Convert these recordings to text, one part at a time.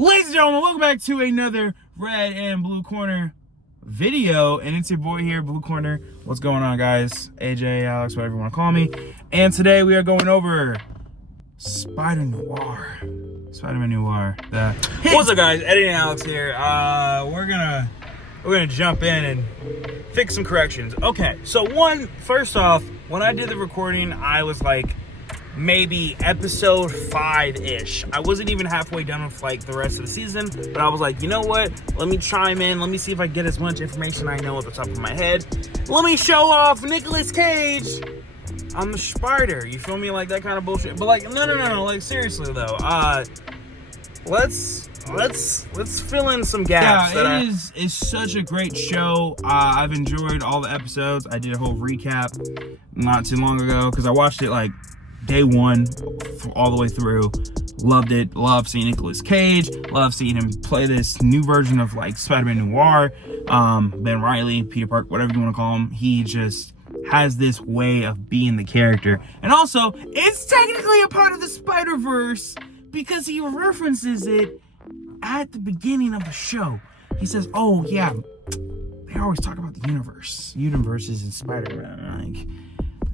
Ladies and gentlemen, welcome back to another Red and Blue Corner video, and it's your boy here, Blue Corner. What's going on, guys? AJ, Alex, whatever you want to call me. And today we are going over Spider-Noir. Spider-Man Noir. What's up, guys? Editing Alex here. We're gonna jump in and fix some corrections. Okay, so first off, when I did the recording, I was like maybe episode 5-ish. I wasn't even halfway done with like the rest of the season, but I was like, you know what? Let me chime in. Let me see if I get as much information I know at the top of my head. Let me show off Nicolas Cage on the Spider. You feel me? Like that kind of bullshit. But like, no. Like seriously though, let's fill in some gaps. Yeah, it's such a great show. I've enjoyed all the episodes. I did a whole recap not too long ago because I watched it like day one all the way through. Loved it. Loved seeing Nicolas Cage. Loved seeing him play this new version of like Spider-Man Noir. Ben Reilly, Peter Parker, whatever you want to call him. He just has this way of being the character. And also, it's technically a part of the Spider-Verse because he references it at the beginning of the show. He says, oh yeah, they always talk about the universe. Universes in Spider-Man. Like,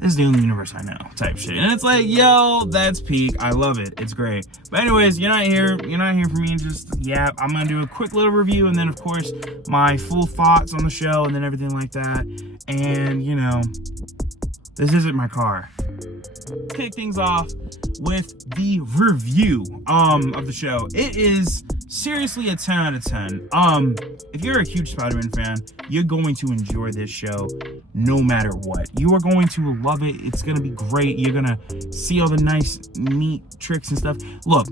this is the only universe I know, type shit. And it's like, yo, that's peak. I love it. It's great. But anyways, you're not here for me and just yap. I'm gonna do a quick little review and then of course my full thoughts on the show and then everything like that. And you know, this isn't my car. Kick things off with the review of the show. It is seriously a 10 out of 10. If you're a huge Spider-Man fan, you're going to enjoy this show no matter what. You are going to love it. It's going to be great. You're going to see all the nice, neat tricks and stuff. Look,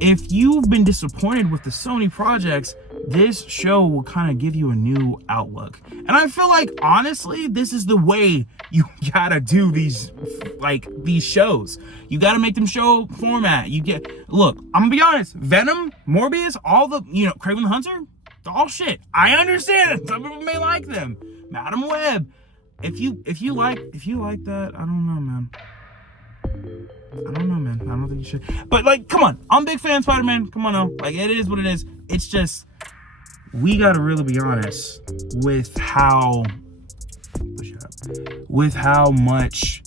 if you've been disappointed with the Sony projects, this show will kind of give you a new outlook. And I feel like, honestly, this is the way you gotta do these shows. You gotta make them show format. Look, I'm gonna be honest, Venom, Morbius, all the, Kraven the Hunter, they're all shit. I understand it. Some people may like them. Madam Web. If you like that, I don't know, man. I don't think you should. But like, come on. I'm a big fan of Spider-Man. Come on now. Like, it is what it is. It's just, we gotta really be honest with how much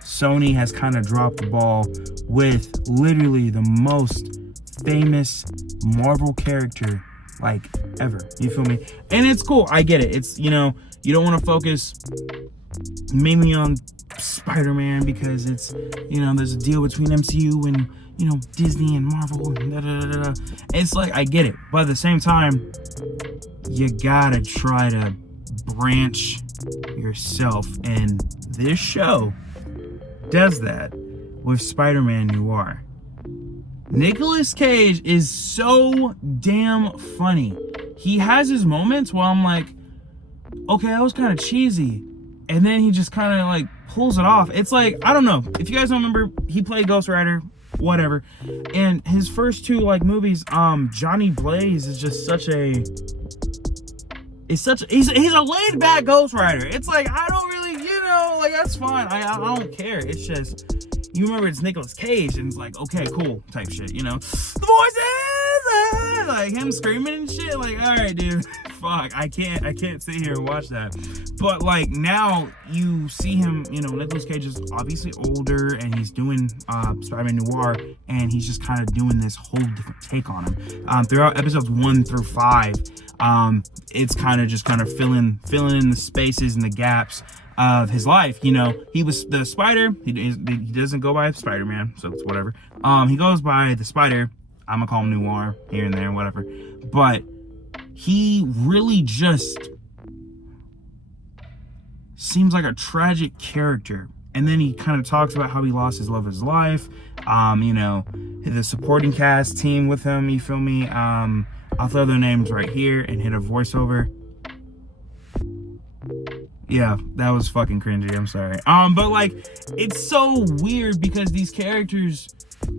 Sony has kind of dropped the ball with literally the most famous Marvel character like ever. You feel me? And it's cool. I get it. It's, you don't want to focus mainly on Spider-Man because it's, there's a deal between MCU and, Disney and Marvel and da-da-da-da. It's like, I get it. But at the same time, you gotta try to branch yourself. And this show does that with Spider-Man Noir. Nicolas Cage is so damn funny. He has his moments where I'm like, okay, that was kind of cheesy. And then he just kind of like pulls it off. It's like, I don't know. If you guys don't remember, he played Ghost Rider, whatever. And his first two like movies, Johnny Blaze is just he's a laid back Ghost Rider. It's like, I don't really, like that's fine. I don't care. It's just, you remember it's Nicolas Cage and it's like, okay, cool type shit, The voices, like him screaming and shit. Like, all right, dude, fuck, I can't sit here and watch that. But like now you see him, Nicolas Cage is obviously older and he's doing Spider-Man Noir, and he's just kind of doing this whole different take on him. Throughout episodes 1 through 5, it's kind of filling in the spaces and the gaps of his life. He was the Spider. He doesn't go by Spider-Man, so it's whatever. He goes by the Spider. I'm gonna call him Noir here and there, whatever. But he really just seems like a tragic character. And then he kind of talks about how he lost his love of his life. The supporting cast team with him, you feel me? I'll throw their names right here and hit a voiceover. Yeah, that was fucking cringy, I'm sorry. But like, it's so weird because these characters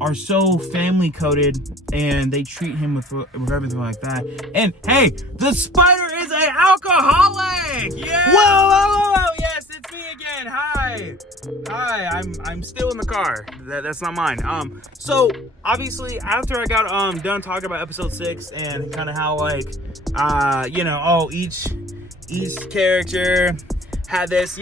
are so family coded and they treat him with everything like that. And hey, the Spider is an alcoholic! Yeah! Whoa! Yes, it's me again. mine. Hi. I'm still in the car. That's not mine. So obviously after I got done talking about episode 6 and kind of how like each character had this,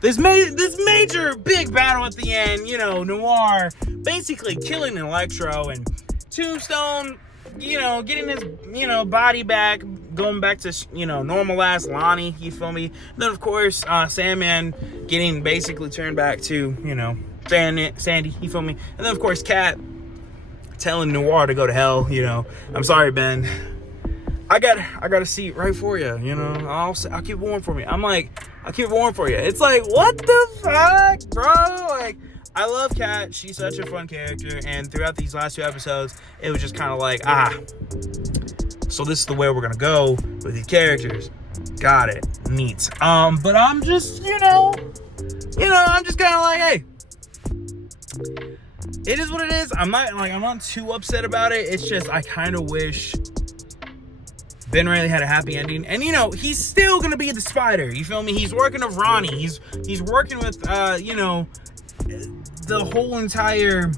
this major big battle at the end, Noir basically killing Electro, and Tombstone, getting his, body back, going back to, normal ass Lonnie, you feel me? Then, of course, Sandman getting basically turned back to, Sandy, you feel me? And then, of course, Cat telling Noir to go to hell, I'm sorry, Ben. I got a seat right for you, I'll keep warm for me. I'll keep warm for you. It's like, what the fuck, bro? Like, I love Kat. She's such a fun character. And throughout these last 2 episodes, it was just kind of like, so this is the way we're going to go with these characters. Got it. Neat. But I'm just, I'm just kind of like, hey, it is what it is. I'm not too upset about it. It's just, I kind of wish Ben Reilly had a happy ending. And, he's still going to be the Spider. You feel me? He's working with Ronnie. He's working with, the whole entire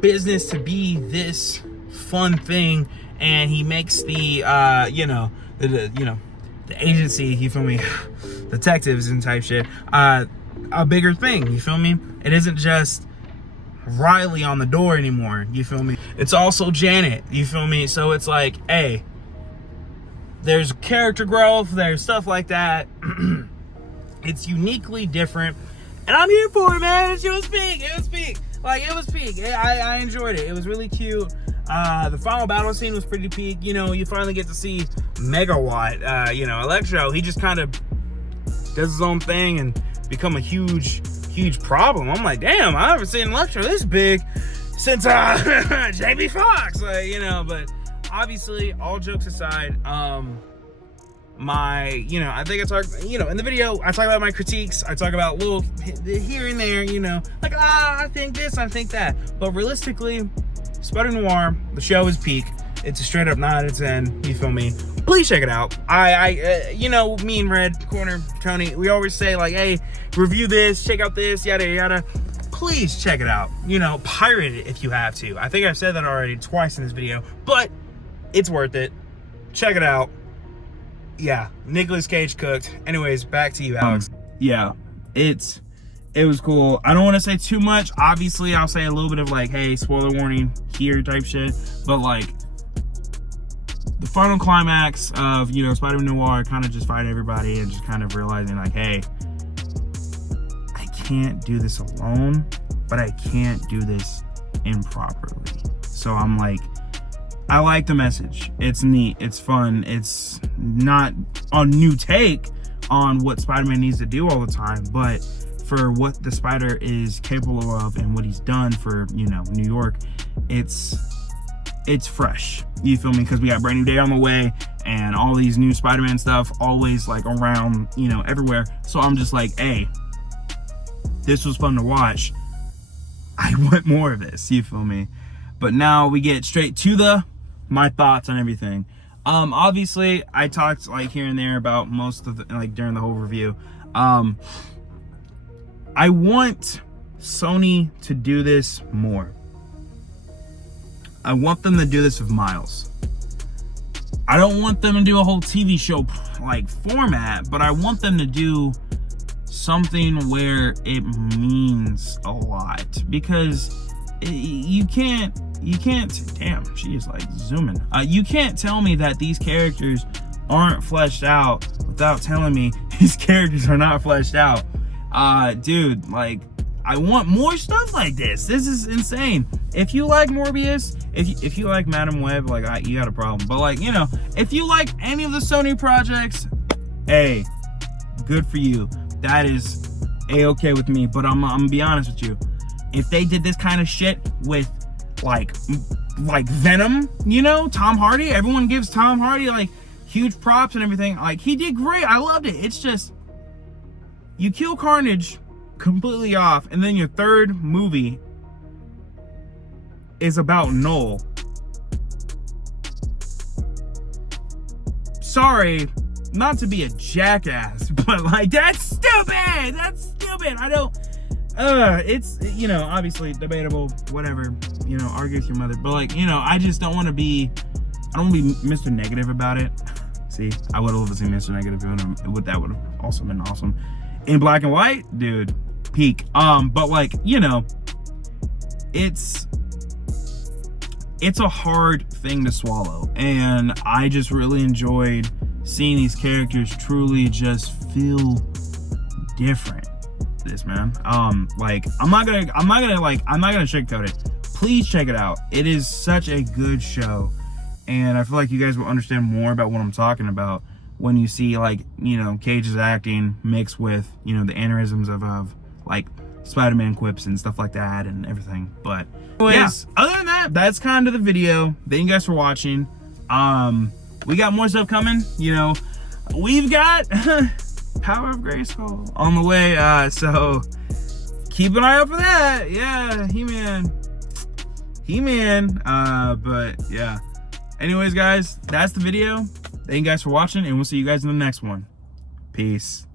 business to be this fun thing, and he makes the the agency, you feel me, detectives and type shit, a bigger thing, you feel me? It isn't just Riley on the door anymore, you feel me? It's also Janet, you feel me? So it's like, hey, there's character growth, there's stuff like that. It's uniquely different. And I'm here for it, man. It was peak. Like, it was peak. I enjoyed it. It was really cute. The final battle scene was pretty peak. You finally get to see Megawatt, Electro. He just kind of does his own thing and become a huge problem. I'm like, damn, I haven't seen Electro this big since Jamie Foxx. But obviously, all jokes aside, I think I talked, in the video, I talk about my critiques. I talk about little here and there, like, I think this, I think that. But realistically, Spider-Noir, the show is peak. It's a straight up 9 out of 10. You feel me? Please check it out. Me and Red Corner, Tony, we always say, like, hey, review this, check out this, yada, yada. Please check it out. Pirate it if you have to. I think I've said that already twice in this video, but it's worth it. Check it out. Yeah, Nicolas Cage cooked. Anyways, back to you, Alex. Yeah, it was cool. I don't want to say too much. Obviously, I'll say a little bit of like, hey, spoiler warning here type shit. But like, the final climax of, Spider-Noir kind of just fighting everybody and just kind of realizing like, hey, I can't do this alone, but I can't do this improperly. So I'm like, I like the message. It's neat. It's fun. It's not a new take on what Spider-Man needs to do all the time, but for what the Spider is capable of and what he's done for, New York, it's fresh. You feel me? Because we got Brand New Day on the way and all these new Spider-Man stuff always like around, everywhere. So I'm just like, hey, this was fun to watch. I want more of this. You feel me? But now we get straight to my thoughts on everything. Obviously I talked like here and there about most of the, like during the whole review. I want Sony to do this more. I want them to do this with Miles. I don't want them to do a whole TV show like format, but I want them to do something where it means a lot, because you can't, damn, she is like zooming. You can't tell me that these characters aren't fleshed out without telling me these characters are not fleshed out. Dude, like, I want more stuff like this. This is insane. If you like Morbius, if you like Madam Web, like, you got a problem. But like, if you like any of the Sony projects, hey, good for you. That is A-okay with me. But I'm gonna be honest with you. If they did this kind of shit with like Venom, Tom Hardy, everyone gives Tom Hardy like huge props and everything. Like, he did great. I loved it. It's just, you kill Carnage completely off, and then your third movie is about Noel. Sorry, not to be a jackass, but like, that's stupid. That's stupid. I don't, it's, you know, obviously debatable, whatever, you know, argue with your mother, but like, you know, I just don't want to be, I don't want to be Mr. Negative about it. See, I would have loved to see Mr. Negative, that would have also been awesome. In black and white, dude, peak. But like, you know, it's a hard thing to swallow, and I just really enjoyed seeing these characters truly just feel different. This, man, like, I'm not gonna sugarcoat it. Please check it out. It is such a good show, and I feel like you guys will understand more about what I'm talking about when you see, like, you know, Cage's acting mixed with, you know, the aneurysms of like Spider-Man quips and stuff like that and everything. But anyways, yeah, other than that, that's kind of the video. Thank you guys for watching. We got more stuff coming. You know, we've got Power of Grayskull on the way, so keep an eye out for that. Yeah, He-Man, but yeah, anyways, guys, that's the video. Thank you guys for watching, and we'll see you guys in the next one. Peace.